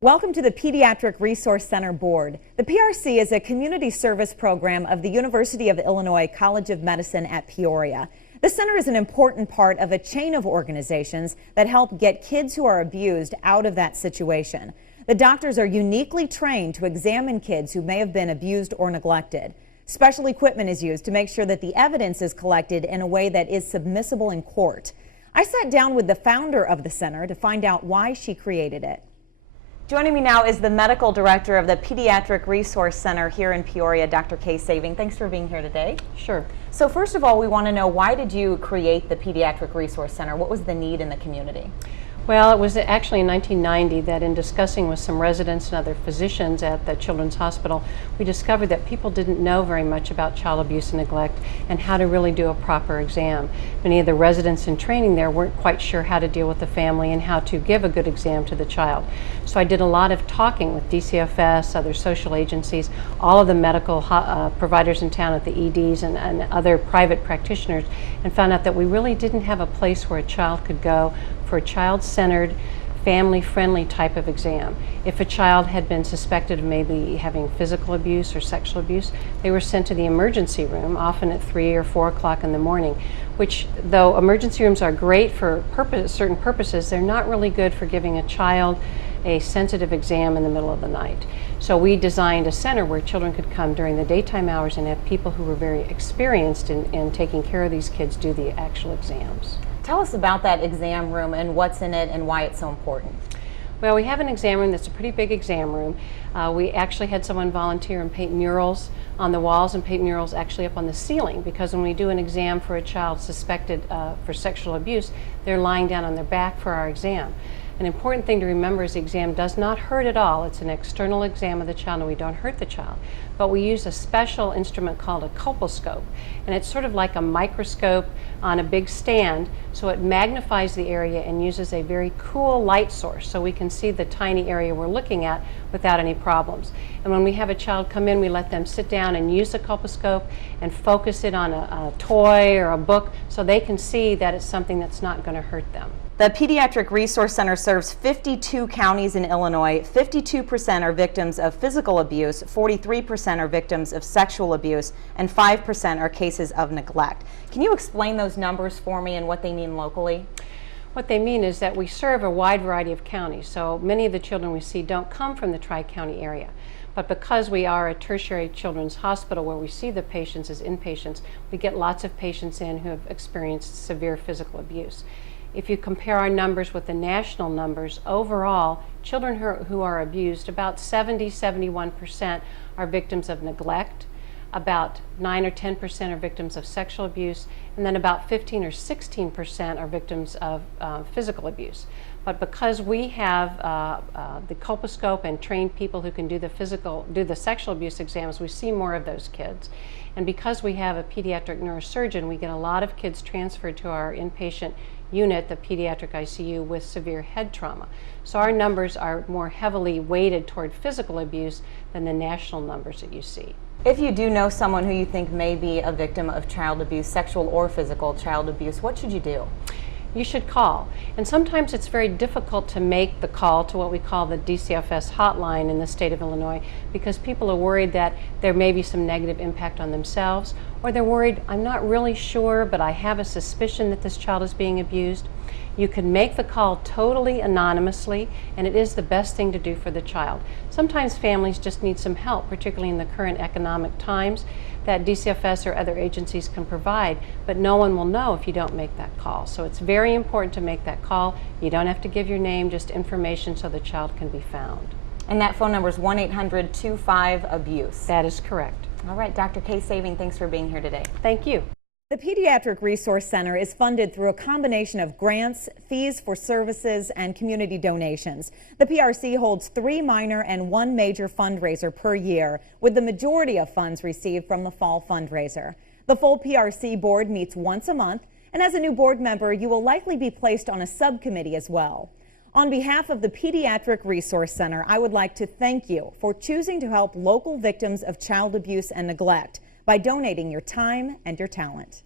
Welcome to the Pediatric Resource Center Board. The PRC is a community service program of the University of Illinois College of Medicine at Peoria. The center is an important part of a chain of organizations that help get kids who are abused out of that situation. The doctors are uniquely trained to examine kids who may have been abused or neglected. Special equipment is used to make sure that the evidence is collected in a way that is submissible in court. I sat down with the founder of the center to find out why she created it. Joining me now is the medical director of the Pediatric Resource Center here in Peoria, Dr. Kay Saving. Thanks for being here today. Sure. So first of all, we want to know, why did you create the Pediatric Resource Center? What was the need in the community? Well, it was actually in 1990 that in discussing with some residents and other physicians at the Children's Hospital, we discovered that people didn't know very much about child abuse and neglect and how to really do a proper exam. Many of the residents in training there weren't quite sure how to deal with the family and how to give a good exam to the child. So I did a lot of talking with DCFS, other social agencies, all of the medical providers in town at the EDs and other private practitioners, and found out that we really didn't have a place where a child could go for a child-centered, family-friendly type of exam. If a child had been suspected of maybe having physical abuse or sexual abuse, they were sent to the emergency room, often at 3 or 4 o'clock in the morning, which, though emergency rooms are great for certain purposes, they're not really good for giving a child a sensitive exam in the middle of the night. So we designed a center where children could come during the daytime hours and have people who were very experienced in taking care of these kids do the actual exams. Tell us about that exam room and what's in it and why it's so important. Well, we have an exam room that's a pretty big exam room. We actually had someone volunteer and paint murals on the walls and paint murals actually up on the ceiling, because when we do an exam for a child suspected for sexual abuse, they're lying down on their back for our exam. An important thing to remember is the exam does not hurt at all. It's an external exam of the child and we don't hurt the child. But we use a special instrument called a colposcope, and it's sort of like a microscope on a big stand, so it magnifies the area and uses a very cool light source so we can see the tiny area we're looking at without any problems. And when we have a child come in, we let them sit down and use the colposcope and focus it on a toy or a book so they can see that it's something that's not going to hurt them. The Pediatric Resource Center serves 52 counties in Illinois. 52% are victims of physical abuse, 43% are victims of sexual abuse, and 5% are cases of neglect. Can you explain those numbers for me and what they mean locally? What they mean is that we serve a wide variety of counties, so many of the children we see don't come from the Tri-County area. But because we are a tertiary children's hospital where we see the patients as inpatients, we get lots of patients in who have experienced severe physical abuse. If you compare our numbers with the national numbers, overall, children who are abused, about 70–71% are victims of neglect, about 9 or 10% are victims of sexual abuse, and then about 15 or 16% are victims of physical abuse. But because we have the colposcope and trained people who can do the sexual abuse exams, we see more of those kids. And because we have a pediatric neurosurgeon, we get a lot of kids transferred to our inpatient unit, the pediatric ICU, with severe head trauma. So our numbers are more heavily weighted toward physical abuse than the national numbers that you see. If you do know someone who you think may be a victim of child abuse, sexual or physical child abuse, what should you do? You should call. And sometimes it's very difficult to make the call to what we call the DCFS hotline in the state of Illinois, because people are worried that there may be some negative impact on themselves, or they're worried, I'm not really sure, but I have a suspicion that this child is being abused. You can make the call totally anonymously, and it is the best thing to do for the child. Sometimes families just need some help, particularly in the current economic times, that DCFS or other agencies can provide, but no one will know if you don't make that call. So it's very important to make that call. You don't have to give your name, just information so the child can be found. And that phone number is 1-800-25-ABUSE. That is correct. All right, Dr. Kay Saving, thanks for being here today. Thank you. The Pediatric Resource Center is funded through a combination of grants, fees for services, and community donations. The PRC holds 3 minor and 1 major fundraiser per year, with the majority of funds received from the fall fundraiser. The full PRC board meets once a month, and as a new board member, you will likely be placed on a subcommittee as well. On behalf of the Pediatric Resource Center, I would like to thank you for choosing to help local victims of child abuse and neglect by donating your time and your talent.